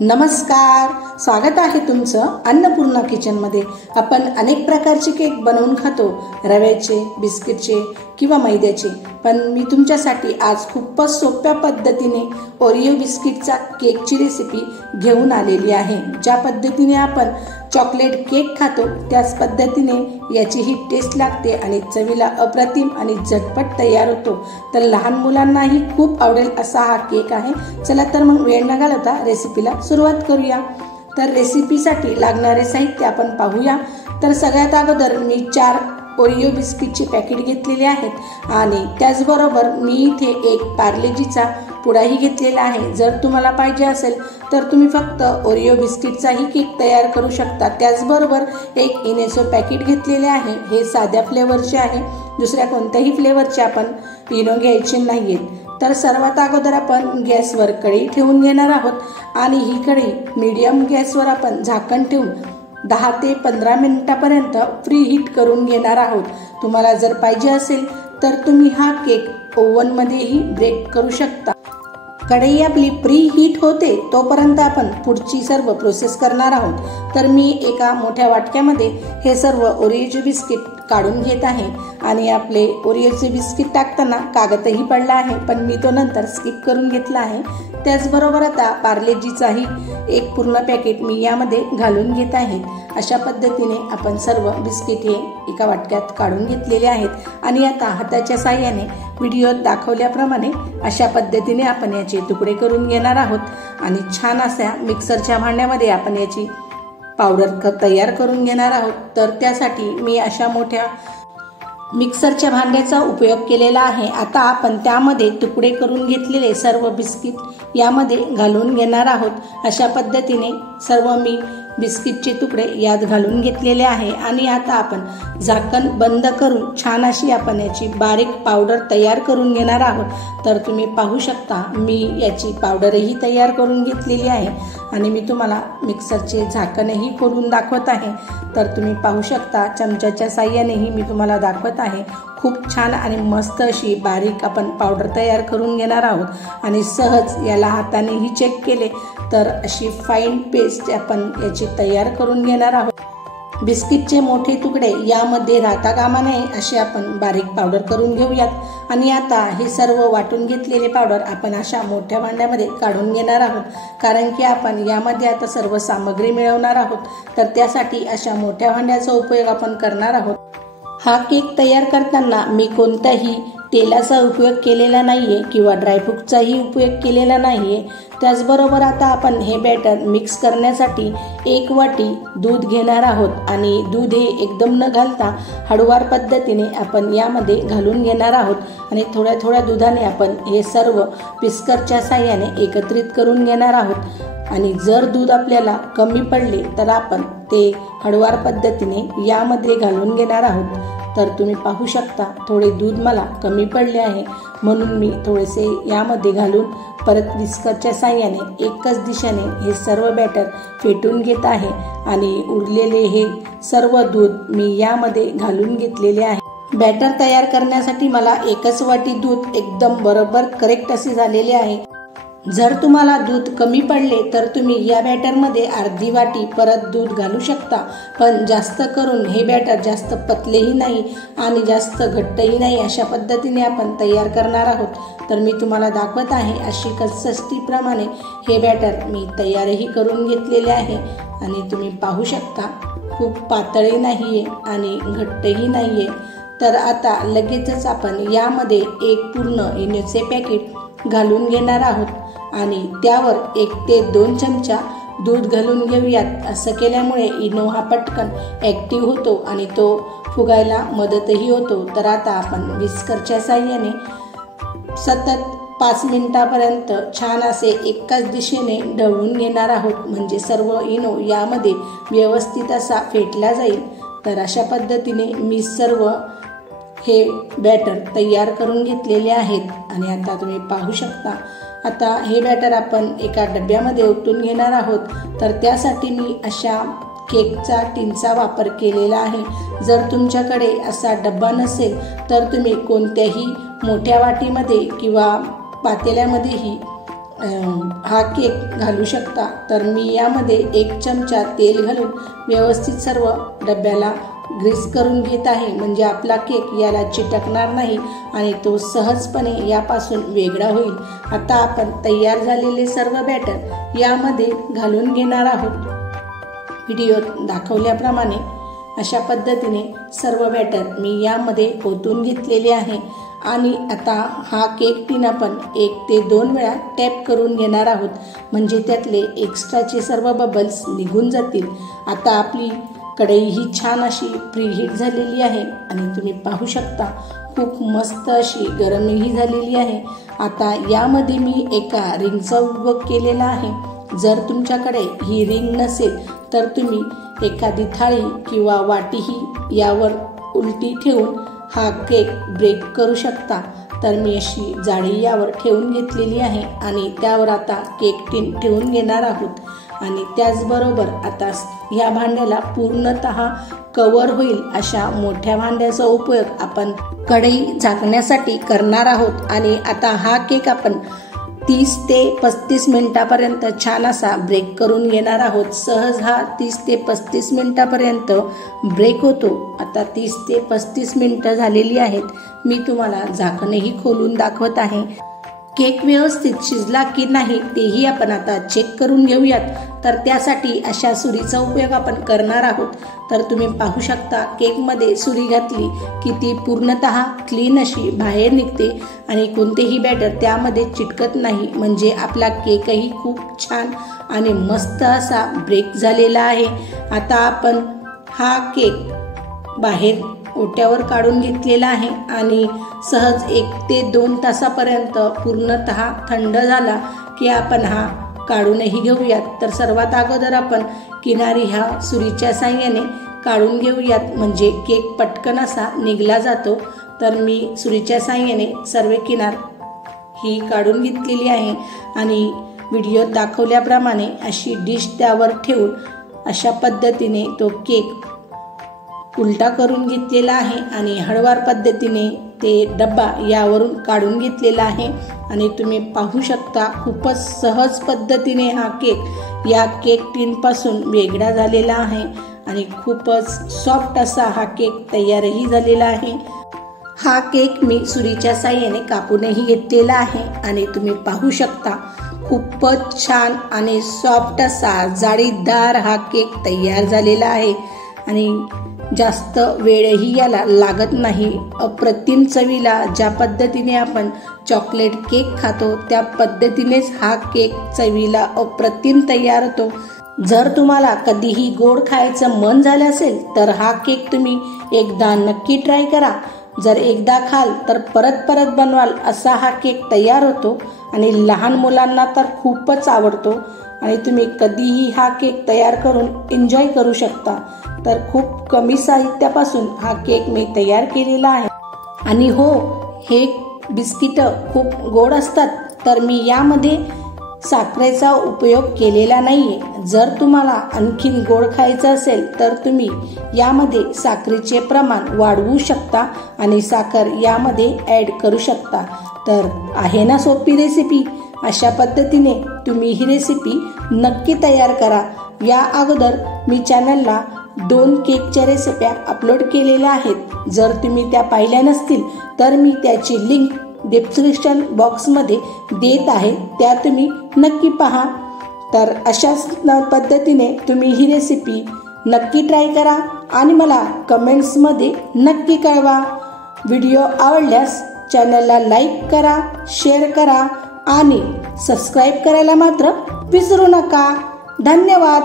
नमस्कार, स्वागत आहे तुमचं अन्नपूर्णा किचनमध्ये। आपण अनेक प्रकारचे केक बनवून खातो, रव्याचे, बिस्किटचे किंवा मैद्याचे। पण मी तुमच्यासाठी आज खूपच सोप्या पद्धतीने ओरिओ बिस्किटचा केकची रेसिपी घेऊन आलेली आहे। ज्या पद्धतीने आपण चॉकलेट केक खातो त्याच पद्धतीने याची ही टेस्ट लागते आणि चवीला अप्रतिम आणि झटपट तयार होतो। तर लहान मुलांनाही खूप आवडेल असा हा केक आहे। चला तर मग वेळ न घालवता रेसिपीला सुरुवात करूया। तर रेसिपीसाठी लागणारे साहित्य आपण पाहूया। तर सगळ्यात अगोदर मी 4 ओरिओ बिस्किटचे पॅकेट घेतलेले आहेत आणि त्याचबरोबर मी इथे एक पार्लेजीचा पुडाही घेतलेला आहे। जर तुम्हाला पाहिजे असेल तर तुम्ही फक्त ओरिओ बिस्किटचाही केक तयार करू शकता। त्याचबरोबर एक इनेसो पॅकेट घेतलेले आहे, हे साध्या फ्लेवरचे आहे, दुसऱ्या कोणत्याही फ्लेवरचे आपण इनो घ्यायचे नाहीयेत। तर सर्वात अगोदर आपण गॅसवर कढई ठेवून घेणार आहोत आणि ही कढई मीडियम गॅसवर आपण झाकण ठेवून 10 ते 15 मिनिटापर्यंत प्री हीट करून घेणार आहोत। तुम्हाला जर पाहिजे असेल तर तुम्ही हा केक ओव्हन मध्येही बेक करू शकता। कढई आपली प्री हीट होते तोपर्यंत आपण पुढची सर्व प्रोसेस करणार आहोत। तर मी एका मोठ्या वाटक्यामध्ये हे सर्व ओरिओचे बिस्किट काढून घेत आहे आणि आपले ओरिओचे बिस्किट टाकताना कागदही पडला आहे, पण मी तो नंतर स्किप करून घेतला आहे। त्याचबरोबर आता पार्लेजीचाही एक पूर्ण पॅकेट मी यामध्ये घालून घेत आहे। अशा पद्धतीने आपण सर्व बिस्किट हे एका वाटक्यात काढून घेतलेले आहेत आणि आता हाताच्या साहाय्याने व्हिडिओत दाखवल्याप्रमाणे अशा पद्धतीने आपण याचे तुकडे करून घेणार आहोत आणि छान अशा मिक्सरच्या भांड्यामध्ये आपण याची पावडर तयार करून घेणार आहोत। तर त्यासाठी मी अशा मोठ्या मिक्सरच्या भांड्याचा उपयोग केलेला आहे। आता आपण त्यामध्ये तुकडे करून घेतलेले सर्व बिस्किट यामध्ये घालून घेणार आहोत। अशा पद्धतीने सर्व मी बिस्किटचे तुकडे यात घालून घेतलेले आहे आणि आता आपण झाकण बंद करून छान अशी आपण याची बारीक पावडर तयार करून घेणार आहोत। तर तुम्ही पाहू शकता मी याची पावडरही तयार करून घेतलेली आहे आणि मी तुम्हाला मिक्सरचे झाकणही खोलून दाखवत आहे। तर तुम्ही पाहू शकता चमच्याच्या साहाय्यानेही मी तुम्हाला दाखवत आहे। खूप छान आणि मस्त अशी बारीक आपण पावडर तयार करून घेणार आहोत आणि सहज याला हातानेही चेक केले तर अशी फाईन पेस्ट आपण याची तयार करून घेणार आहोत। बिस्किटचे मोठे तुकडे यामध्ये राहता कामा नये अशी आपण बारीक पावडर करून घेऊयात आणि आता हे सर्व वाटून घेतलेले पावडर आपण अशा मोठ्या भांड्यामध्ये काढून घेणार आहोत, कारण की आपण यामध्ये आता सर्व सामग्री मिळवणार आहोत। तर त्यासाठी अशा मोठ्या भांड्याचा उपयोग आपण करणार आहोत। हा केक तयार करताना मी कोणत्याही तेलाचा उपयोग केलेला नाहीये किंवा ड्रायफ्रूटचाही उपयोग केलेला नाहीये। त्याचबरोबर आता आपण हे बॅटर मिक्स करण्यासाठी 1 वाटी दूध घेणार आहोत आणि दूध हे एकदम न घालता हळूवार पद्धतीने आपण यामध्ये घालून घेणार आहोत आणि थोड्या थोड्या दुधाने आपण हे सर्व विस्करच्या साहाय्याने एकत्रित करून घेणार आहोत। आणि जर दूध आपल्याला कमी पडले तर आपण ते हळूवार पद्धतीने यामध्ये घालून घेणार आहोत। तर तुम्ही पाहू शकता थोडे दूध मला कमी पडले आहे, म्हणून मी थोडेसे यामध्ये घालून परत विस्करच्या साहाय्याने एकच दिशेने हे सर्व बॅटर फेटून घेत आहे आणि उरलेले हे सर्व दूध मी यामध्ये घालून घेतलेले आहे। बॅटर तयार करण्यासाठी मला 1 वाटी दूध एकदम बरोबर करेक्ट असे झालेले आहे। जर तुम्हाला दूध कमी पडले तर तुम्ही या बॅटरमध्ये अर्धी वाटी परत दूध घालू शकता, पण जास्त करून हे बॅटर जास्त पतलेही नाही आणि जास्त घट्टही नाही अशा पद्धतीने आपण तयार करणार आहोत। तर मी तुम्हाला दाखवत आहे अशी कन्सिस्टन्सीप्रमाणे हे बॅटर मी तयारही करून घेतलेले आहे आणि तुम्ही पाहू शकता खूप पातळही नाहीये आणि घट्टही नाहीये। तर आता लगेचच आपण यामध्ये एक पूर्ण इनोचे पॅकेट घालून घेणार आहोत आणि त्यावर 1 ते 2 चमचा दूध घालून घेऊयात। असं केल्यामुळे इनो हा पटकन ॲक्टिव्ह होतो आणि तो फुगायला मदतही होतो। तर आता आपण विस्करच्या साहाय्याने सतत 5 मिनिटापर्यंत छान असे एकाच दिशेने ढवळून घेणार आहोत, म्हणजे सर्व इनो यामध्ये व्यवस्थित असा फेटला जाईल। तर अशा पद्धतीने मी सर्व हे बॅटर तयार करून घेतलेले आहेत आणि आता तुम्ही पाहू शकता आता हे बॅटर आपण एका डब्यामध्ये ओतून घेणार आहोत। तर त्यासाठी मी अशा केकचा टिनचा वापर केलेला आहे। जर तुमच्याकडे असा डब्बा नसेल तर तुम्ही कोणत्याही मोठ्या वाटीमध्ये किंवा पातेल्यामध्येही हा केक घालू शकता। तर मी यामध्ये 1 चमचा तेल घालून व्यवस्थित सर्व डब्याला ग्रीस करून घेत आहे, म्हणजे आपला केक याला चिटकणार नाही आणि तो सहजपणे यापासून वेगळा होईल। आता आपण तयार झालेले सर्व बॅटर यामध्ये घालून घेणार आहोत। व्हिडिओत दाखवल्याप्रमाणे अशा पद्धतीने सर्व बॅटर मी यामध्ये ओतून घेतलेले आहे आणि आता हा केक टीन आपण 1 ते 2 वेळा टॅप करून घेणार आहोत, म्हणजे त्यातले एक्स्ट्राचे सर्व बबल्स निघून जातील। आता आपली कढई ही छान अशी प्रीहीट झालेली आहे आणि तुम्ही पाहू शकता खूप मस्त अशी गरमही झालेली आहे। आता यामध्ये मी एका रिंगचा उपयोग केलेला आहे। जर तुमच्याकडे ही रिंग नसेल तर तुम्ही एखादी थाळी किंवा वाटीही यावर उलटी ठेवून हा केक ब्रेक करू शकता। तर मी अशी जाळी यावर ठेवून घेतलेली आहे आणि त्यावर आता केक टीन ठेवून घेणार आहोत आणि त्याचबरोबर आता ह्या भांड्याला पूर्णतः कव्हर होईल अशा मोठ्या भांड्याचा उपयोग आपण कढई झाकण्यासाठी करणार आहोत। आणि आता हा केक आपण 30 ते 35 मिनिटापर्यंत छान असा ब्रेक करून घेणार आहोत। सहज हा 30 ते 35 मिनिटापर्यंत ब्रेक होतो। आता 30 ते 35 मिनिटं झालेली आहेत। मी तुम्हाला झाकणही खोलून दाखवत आहे। केक व्यवस्थित शिजला की नाही तेही आपण आता चेक करून घेऊयात। तर त्यासाठी अशा सुरीचा उपयोग आपण करणार आहोत। तर तुम्ही पाहू शकता केकमध्ये सुरी घातली की ती पूर्णतः क्लीन अशी बाहेर निघते आणि कोणतेही बॅटर त्यामध्ये चिटकत नाही, म्हणजे आपला केकही खूप छान आणि मस्त असा ब्रेक झालेला आहे। आता आपण हा केक बाहेर ओट्यावर काढून घेतलेला आहे आणि सहज 1 ते 2 तासापर्यंत पूर्णतः थंड झाला की आपण हा काढूनही घेऊयात। तर सर्वात अगोदर आपण किनारी ह्या सुरीच्या साहाय्याने काढून घेऊयात, म्हणजे केक पटकन असा निघला जातो। तर मी सुरीच्या साहाय्याने सर्व किनार ही काढून घेतलेली आहे आणि व्हिडिओत दाखवल्याप्रमाणे अशी डिश त्यावर ठेवून अशा पद्धतीने तो केक उलटा करून घेतलेला आहे आणि हळूवार पद्धतीने ते डब्बा यावरून काढून घेतलेला आहे आणि तुम्ही पाहू शकता खूपच सहज पद्धतीने हा केक या केक टीनपासून वेगळा झालेला आहे आणि खूपच सॉफ्ट असा हा केक तयारही झालेला आहे। हा केक मी सुरीच्या साहाय्याने कापूनही घेतलेला आहे आणि तुम्ही पाहू शकता खूपच छान आणि सॉफ्ट असा जाळीदार हा केक तयार झालेला आहे आणि जास्त वेळही याला लागत नाही। अप्रतिम चवीला ज्या पद्धतीने आपण चॉकलेट केक खातो त्या पद्धतीनेच हा केक चवीला अप्रतिम तयार होतो। जर तुम्हाला कधीही गोड खायचं मन झालं असेल तर हा केक तुम्ही एकदा नक्की ट्राय करा। जर एकदा खाल तर परत परत बनवाल असा हा केक तयार होतो आणि लहान मुलांना तर खूपच आवडतो आणि तुम्ही कधीही हा केक तयार करून एन्जॉय करू शकता। तर खूप कमी साहित्यापासून हा केक मी तयार केलेला आहे आणि हो, हे बिस्किट खूप गोड असतात तर मी यामध्ये साखरेचा उपयोग केलेला नाहीये। जर तुम्हाला आणखीन गोड खायचं असेल तर तुम्ही यामध्ये साखरेचे प्रमाण वाढवू शकता आणि साखर यामध्ये ॲड करू शकता। तर आहे ना सोपी रेसिपी। अशा पद्धतीने तुम्ही ही रेसिपी नक्की तयार करा। या अगोदर मी चॅनलला 2 केकच्या रेसिप्या अपलोड केलेल्या आहेत। जर तुम्ही त्या पाहिल्या नसतील तर मी त्याची लिंक डिस्क्रिप्शन बॉक्समध्ये देत आहे, त्या तुम्ही नक्की पहा। तर अशाच पद्धतीने तुम्ही ही रेसिपी नक्की ट्राय करा आणि मला कमेंट्समध्ये नक्की कळवा। व्हिडिओ आवडल्यास चॅनलला लाईक करा, शेअर करा आणि सबस्क्राईब करायला मात्र विसरू नका। धन्यवाद।